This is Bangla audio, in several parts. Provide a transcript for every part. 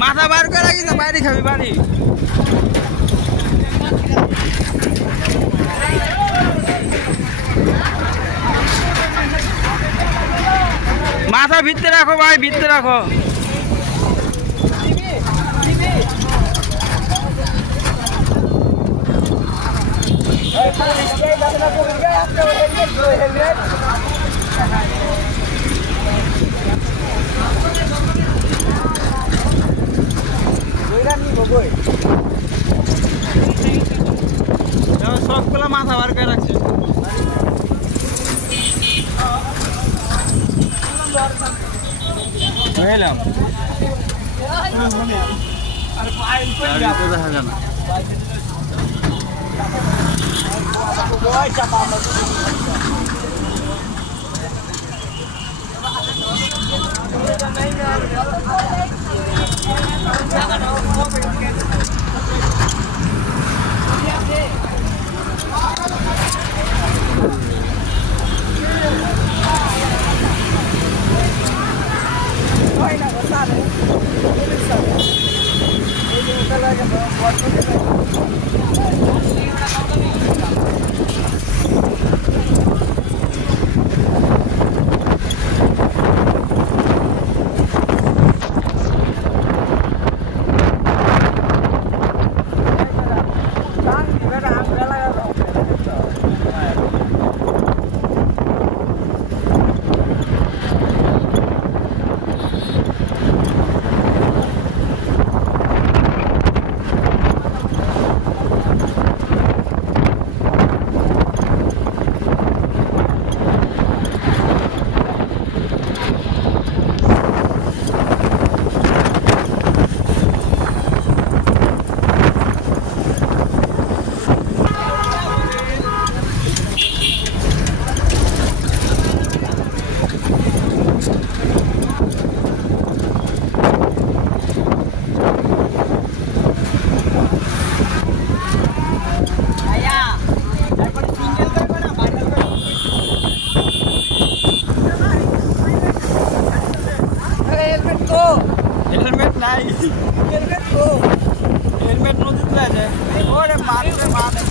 মাথা বার করে কি না বাইরে খাবি বাড়ি মাথা ভিতরে রাখো ভাই ভিতরে রাখো সবগুলো মাথা বার করে রাখছে এলাম দেখা যায় না हेलमेट नदीत ओरे मारे मारे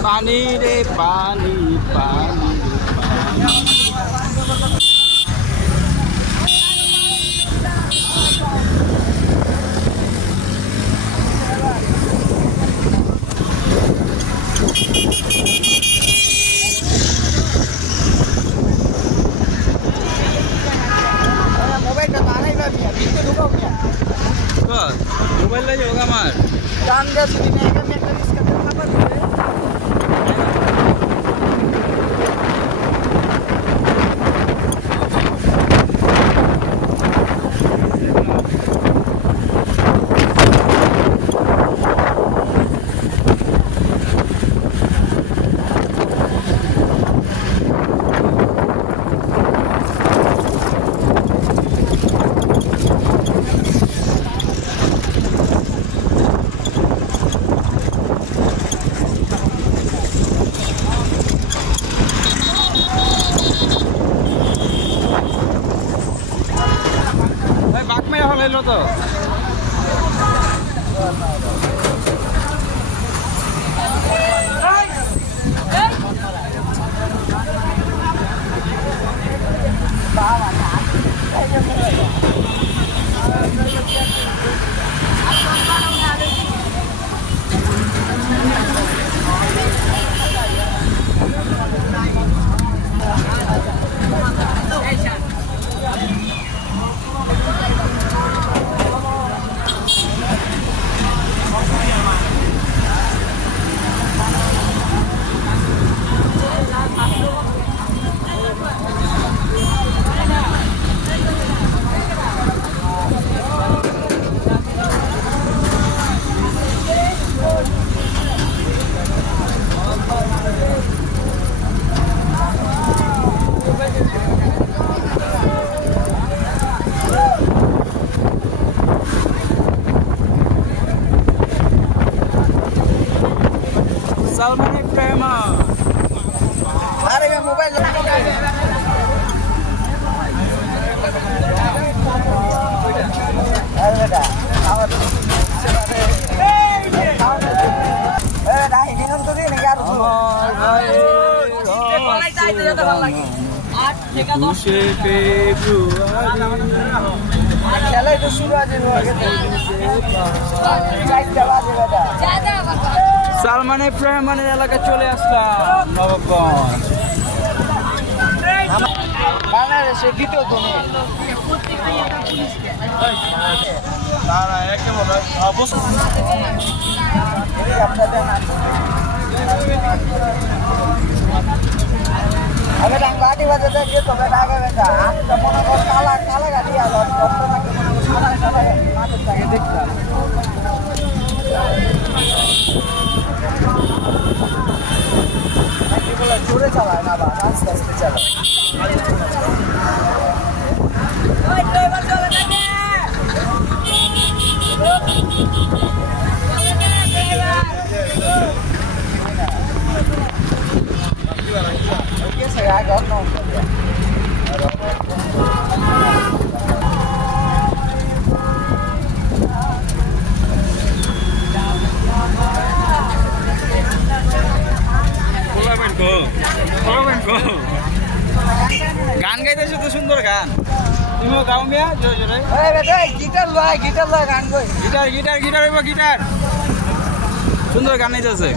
पानी रे पानी पानी मोबाइल का तारा ही মোবাইল লাগে হোক আমার গান গাছি দিনে এখানে একটা রিস্কাতে খাবার দিবে হলো তো Salman Prema. अरे मैं मोबाइल अरे बेटा हिंदी नाम तो नहीं यार चलो तो शुरू आ সালমান রহমানের এলাকায় চলে আসলাম নবাবগঞ্জ বাংলাদেশের দ্বিতীয় ধনী আমি গাড়ি বাজে দেখি তবে আগে বেটা মনে কর কালা কালা গাড়ি মাঠের দেখতাম জোরে চালায় না বা আস্তে আস্তে চালায় গান গাইতেছো তো সুন্দর গান তুমিও গাও মিয়া জোরে জোরে গিটার লয় গান কই গিটার হইব গিটার সুন্দর গান গাইতেছে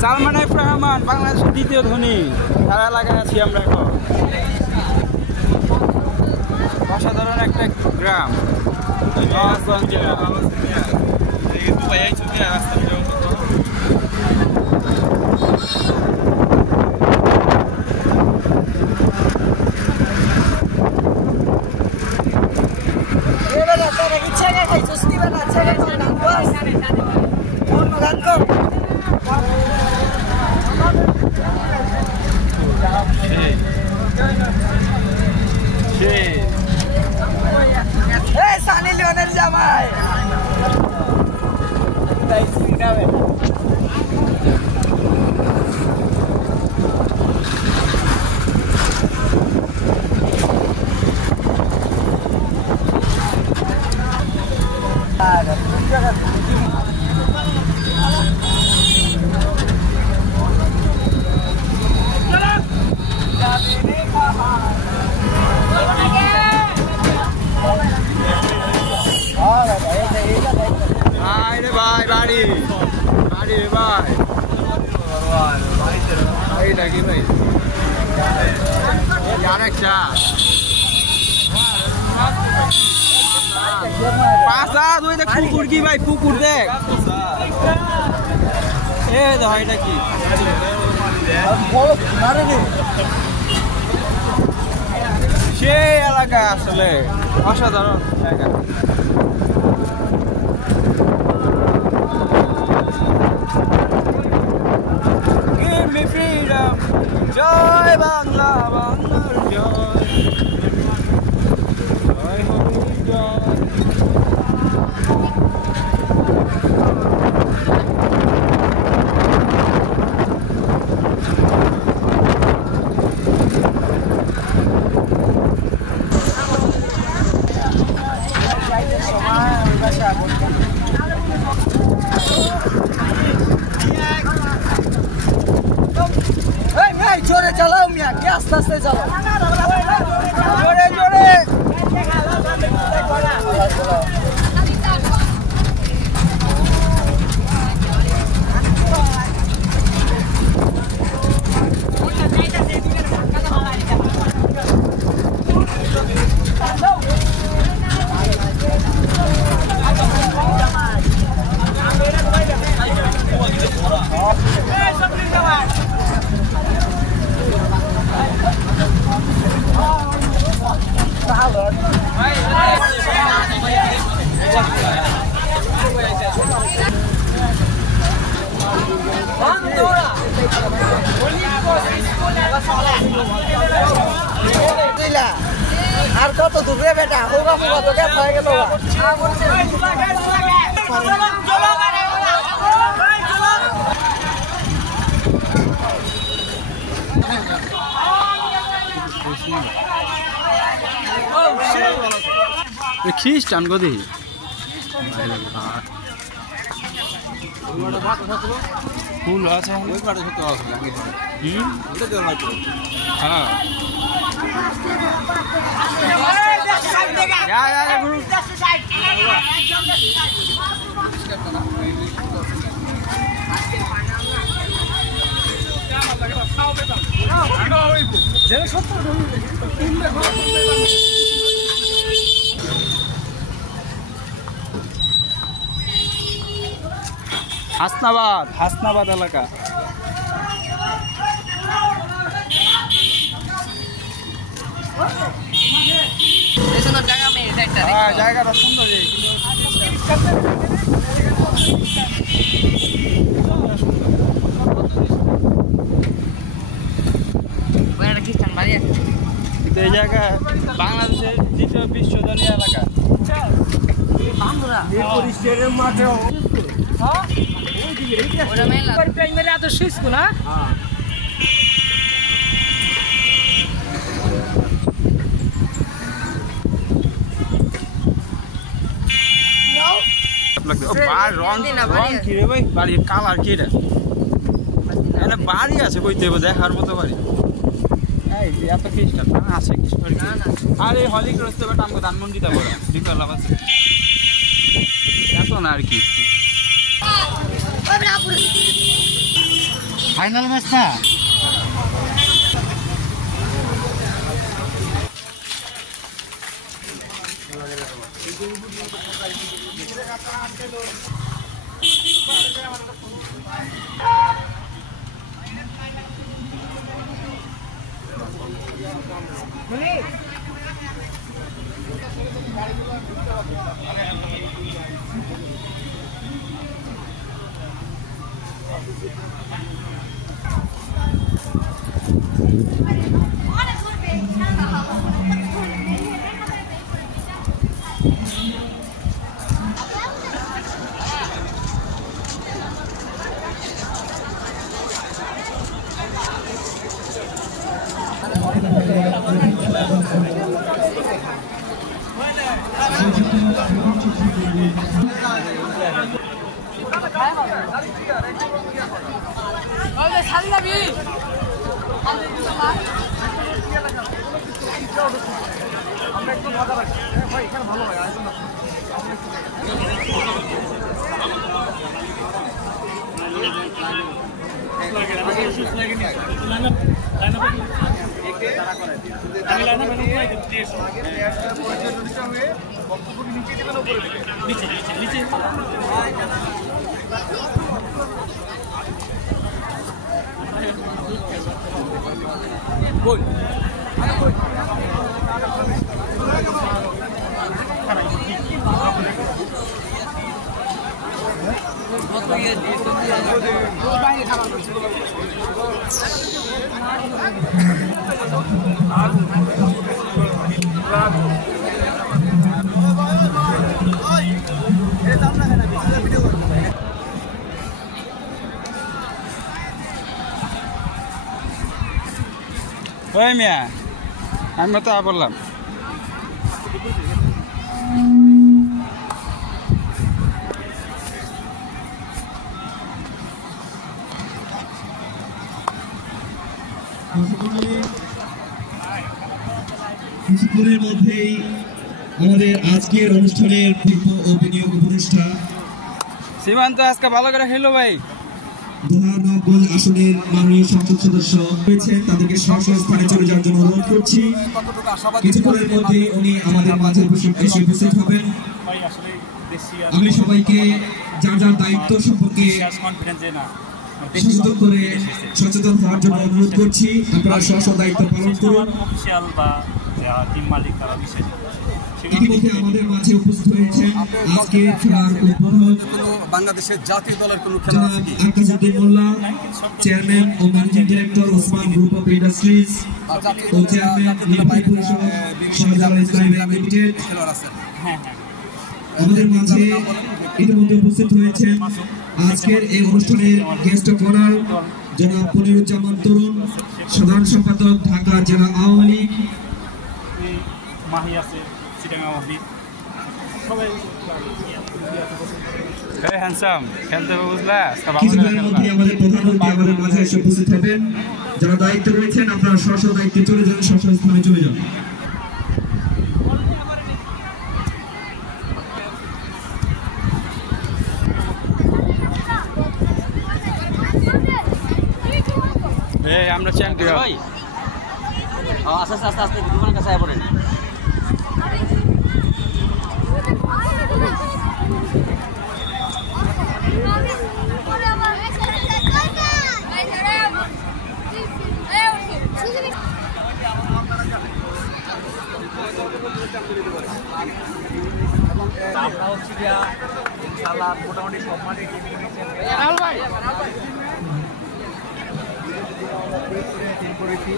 সালমান রহমান বাংলাদেশের দ্বিতীয় ধনী তার এলাকায় আছি আমরা এখন অসাধারণ একটা গ্রাম সানি লিওনের জামাই ভাই বাড়ি রে ভাই ভাই লাগি ভাই আরেকটা চাঁদ ওই দেখ পুকুর কি ভাই পুকুর দেখ এ দেখ এটা কি সেই এলাকা আসলে অসাধারণ জায়গা Give me freedom, জয় বাংলা বাংলার জয় জয় হোক জয় জোরে চালাও মিয়া কি আস্তে আস্তে চালাও জোরে জোরে আর কত দূর রে বেটা হোগা হোগা তো গ্যাপ হয়ে গেল খ্রিস্টান গদি ফুল আছে হ্যাঁ হাসনাবাদ এলাকা জায়গাটা সুন্দর কিন্তু এই জায়গা বাংলাদেশের দ্বিতীয় বিশ্বজনীয় এলাকা প্রাইমারি আদর্শ স্কুল হ্যাঁ বাড়ির কালার কি রে বাড়ি আছে কই দেবো দেখার মতো বাড়ি এত খ্রিস্টান আছে আর এই হলি ক্রস দেবে আমাকে ধানমন্ডি দেবো বিকল আছে এত না আর কি ফাইনাল ম্যাচ না ওই মিয়া আমরা তো বললাম কিছুক্ষণের মধ্যেই আমাদের আজকের অনুষ্ঠানের পূর্ব ও বিনিয়োগ উপদেষ্টা সীমান্ত আজকে ভালো করে খেলো ভাই। দোহানগঞ্জ আসনের মাননীয় সংসদ সদস্য রয়েছেন, তাদেরকে স্ব স্থানে চলে যাওয়ার জন্য অনুরোধ করছি। কিছুক্ষণের মধ্যে উনি আমাদের মাঝে এসে উপস্থিত হবেন। আমি সবাইকে যার যার দায়িত্ব সম্পর্কে সচেতন করে সচেতন হওয়ার জন্য অনুরোধ করছি। আপনারা স্ব দায়িত্ব পালন করুন। ইতিমধ্যে আমাদের মাঝে উপস্থিত হয়েছেন আজকে খেলার উদ্বোধক বাংলাদেশের জাতীয় দলের কোনো খেলা আছে কি? আকাশুদ্দিন মোল্লা, চেয়ারম্যান ও managing director Osman group of industries ও চেয়ারম্যান নির্বাহী পরিষদ শাহজালাল ইসলামী ব্যাংক লিমিটেড। আমাদের মাঝে ইতিমধ্যে উপস্থিত হয়েছেন আজকের এই অনুষ্ঠানের গেস্ট অফ অনার জনাব পনিরুজ্জামান তরুণ, সাধারণ সম্পাদক ঢাকা জেলা আওয়ামী লীগ। কিছুক্ষণের মধ্যে আমাদের প্রধানমন্ত্রী আমাদের মাঝে এসে উপস্থিত হবেন। যারা দায়িত্বে রয়েছেন আপনারা স্ব দায়িত্বে চলে যান, স্ব স্থানে চলে যান। আমরা চ্যাম্পিয়ন ভাই। আস্তে আস্তে আস্তে দোকানের কাছে আয় পড়েন। আমরা হচ্ছে ইনশাআল্লাহ মোটামুটি সব মাঠে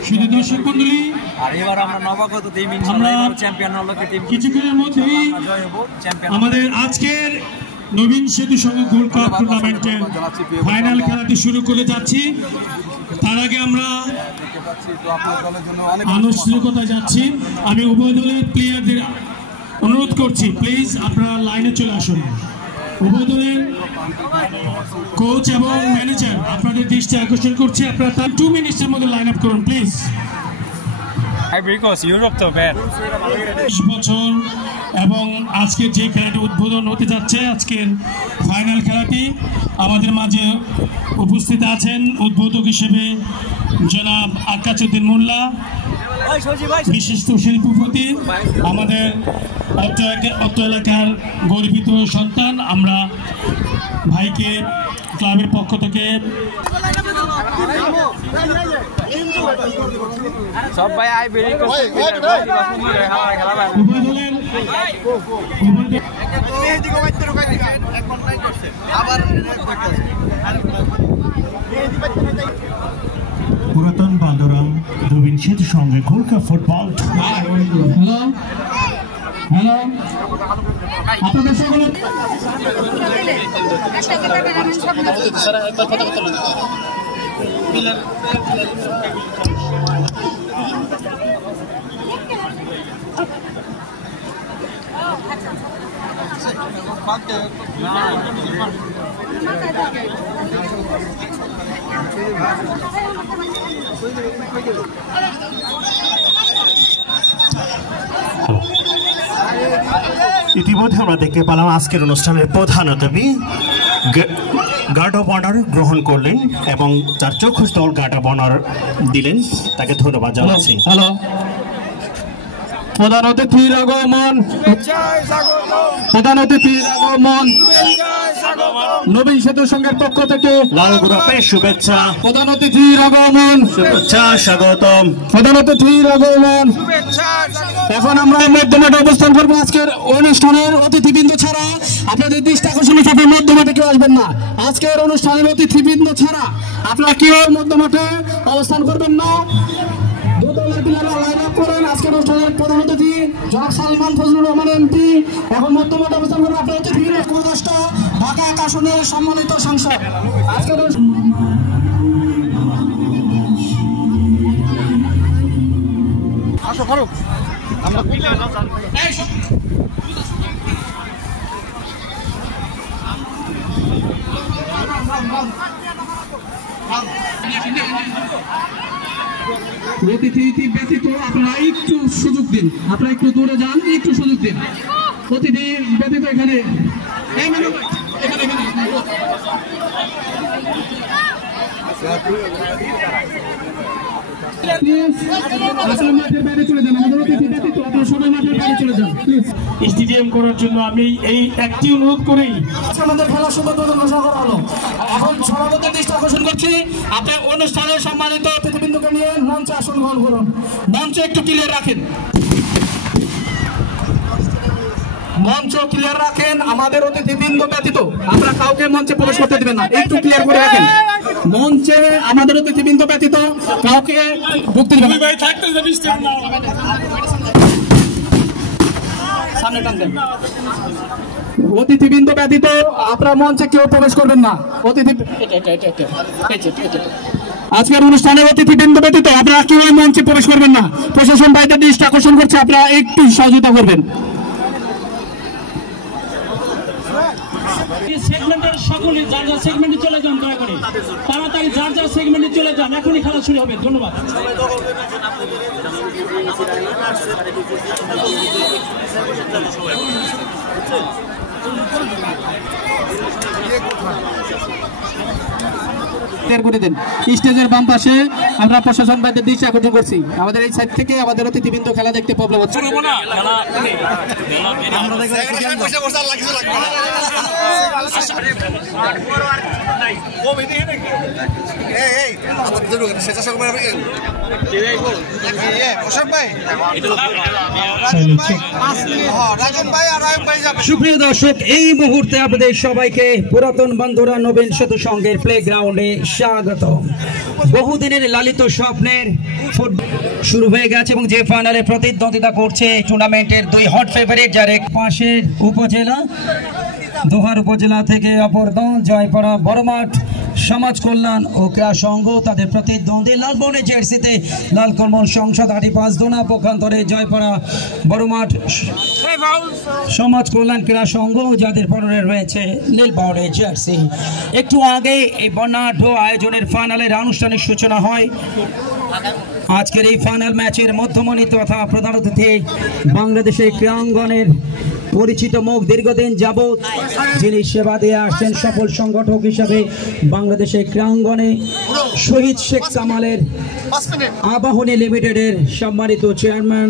শুধু দর্শক মন্ডলী, আর এবার আমরা নবাগত টিম ইনশাআল্লাহ চ্যাম্পিয়ন হলো টিম। কিছুক্ষণের মধ্যেই জয় হব চ্যাম্পিয়ন। আমাদের আজকের নবীন সেতু সংঘ গোল্ড কাপ টুর্নামেন্টের ফাইনাল খেলাটি শুরু করে যাচ্ছি। তার আগে আমরা আনুষ্ঠানিকতায় যাচ্ছি। আমি উভয় দলের প্লেয়ারদের অনুরোধ করছি, প্লিজ আপনারা লাইনে চলে আসুন। উভয় দলের কোচ এবং ম্যানেজার আপনাদের দৃষ্টি আকর্ষণ করছে, আপনারা তার 2 মিনিটের মধ্যে লাইন আপ করুন প্লিজ। ইউরোপ তো ব্যাড 20 বছর এবং আজকে যে খেলাটি উদ্বোধন হতে যাচ্ছে, আজকের ফাইনাল খেলাটি, আমাদের মাঝে উপস্থিত আছেন উদ্বোধক হিসেবে জনাব আকাশুদ্দিন মোল্লা, বিশিষ্ট শিল্পপতি, আমাদের অত্র এলাকার গর্বিত সন্তান। আমরা ভাইকে ক্লাবের পক্ষ থেকে সব ভাই আই বেরি করতে পুরাতন বান্দরাম নবীন সেতু সঙ্গে gold cup football. Hello hello, আপনাদের সকলে ইতিমধ্যে আমরা দেখতে পেলাম আজকের অনুষ্ঠানের প্রধান অতিথি গার্ড অফ অনার গ্রহণ করলেন এবং যার চক্ষুস্থল গার্ড অফ অনার দিলেন, তাকে ধন্যবাদ জানাচ্ছি। হ্যালো প্রধান অতিথির আগমন, প্রধান অতিথির আগমন নবীন সেতু সংঘের পক্ষ থেকে লাল গোলাপের শুভেচ্ছা, প্রধান অতিথির আগমন, শুভেচ্ছা স্বাগতম। প্রধান অতিথির আগমন। এখন আমরা মধ্যমাঠে অবস্থান করবো। আজকের অনুষ্ঠানের অতিথিবৃন্দ ছাড়া আপনাদের দৃষ্টি আকর্ষণের সাথে মধ্যমাঠে কেউ আসবেন না। আজকের অনুষ্ঠানের অতিথিবৃন্দ ছাড়া আপনারা কেউ মধ্যমাঠে অবস্থান করবেন না। দোতলার পিলারে লাইন আপ করেন। আজকের অনুষ্ঠানের প্রধান অতিথি জনাব সালমান ফজলুর রহমান এমপি এখন মধ্যমাঠে অবস্থান করবেন। আপনার অতিথিবৃন্দ উপদেষ্টা ঢাকা এক আসনের সম্মানিত সাংসদ। আজকের আসো ফারুক, আমরা অতিথি ব্যতীত আপনারা একটু সুযোগ দিন, আপনারা একটু দূরে যান, একটু সুযোগ দিন। অতিথি ব্যতীত এখানে মাঠের বাইরে চলে যান। আমাদের অতিথি ব্যতীত আপনারা সবাই মাঠের বাইরে চলে যান প্লিজ। স্টেডিয়াম করার জন্য আমি এই একটি অনুরোধ করি। আমাদের খেলার সুন্দর ঘোষণা করা হলো। এখন সভাপতির দৃষ্টি আকর্ষণ করছি, আপনি অনুষ্ঠানের সম্মানিত অতিথিবৃন্দকে নিয়ে মঞ্চে আসন গ্রহণ করুন। মঞ্চ একটু ক্লিয়ার রাখেন, মঞ্চ ক্লিয়ার রাখেন। আমাদের অতিথিবৃন্দ ব্যতীত আমরা কাউকে মঞ্চে প্রবেশ করতে দিবেন না, একটু ক্লিয়ার করে রাখেন। মঞ্চে আমাদের অতিথিবৃন্দ ব্যতীত কাউকে ঢুকতে দিবেন না। সামনে টানবেন। অতিথিবৃন্দ ব্যতীত আপনার মঞ্চে কেউ প্রবেশ করবেন না। অতিথি আজকের অনুষ্ঠানের অতিথিবৃন্দ ব্যতীত আপনারা কেউ মঞ্চে প্রবেশ করবেন না। প্রশাসন ভাইদের দৃষ্টি আকর্ষণ করছে, আপনারা একটু সহযোগিতা করবেন। সেগমেন্টের সকলে যার যার সেগমেন্টে চলে যান, দয়া করে তাড়াতাড়ি যার যার সেগমেন্টে চলে যান, এখনই খেলা শুরু হবে। ধন্যবাদ। স্টেজের বাম পাশে আমরা প্রশাসন ভাইদের দৃষ্টি আকর্ষণ করছি। আমাদের এই সাইড থেকে আমাদের অতিথিবৃন্দ খেলা দেখতে প্রবলেম হচ্ছে। সুপ্রিয় দর্শক, এই মুহূর্তে আপনাদের সবাইকে পুরাতন বন্ধুরা নবীন সেতু সংঘের প্লেগ্রাউন্ডে স্বাগত। বহুদিনের লালিত স্বপ্নের শুরু হয়ে গেছে এবং যে ফাইনালে প্রতিদ্বন্দ্বিতা করছে টুর্নামেন্টের দুই হট ফেভারিট, যার এক পাশের উপজেলা দোহার উপজেলা থেকে অপর দল জয়পাড়া বড়মাঠ সমাজ কল্যাণ ও ক্রীড়া সংঘ, তাদের প্রতিদ্বন্দ্বী লাল বর্ণের জার্সিতে লাল কমল সংসদ ৮৫ দোনা পক্ষান্তরে জয়পাড়া বড়মাঠ সমাজ কল্যাণ ক্রীড়া সংঘ, যাদের পরনে রয়েছে নীল বর্ণের জার্সি। একটু আগে এই বর্ণাঢ্য আয়োজনের ফাইনালের আনুষ্ঠানিক সূচনা হয়। আজকের এই ফাইনাল ম্যাচের মধ্যমণি তথা প্রধান অতিথি বাংলাদেশের ক্রীড়াঙ্গনের পরিচিত মুখ, দীর্ঘদিন যাবৎ যিনি সেবা দিয়ে আসছেন সফল সংগঠক হিসাবে বাংলাদেশের ক্রীড়াঙ্গনে, শহীদ শেখ কামালের আবাহনী লিমিটেডের সম্মানিত চেয়ারম্যান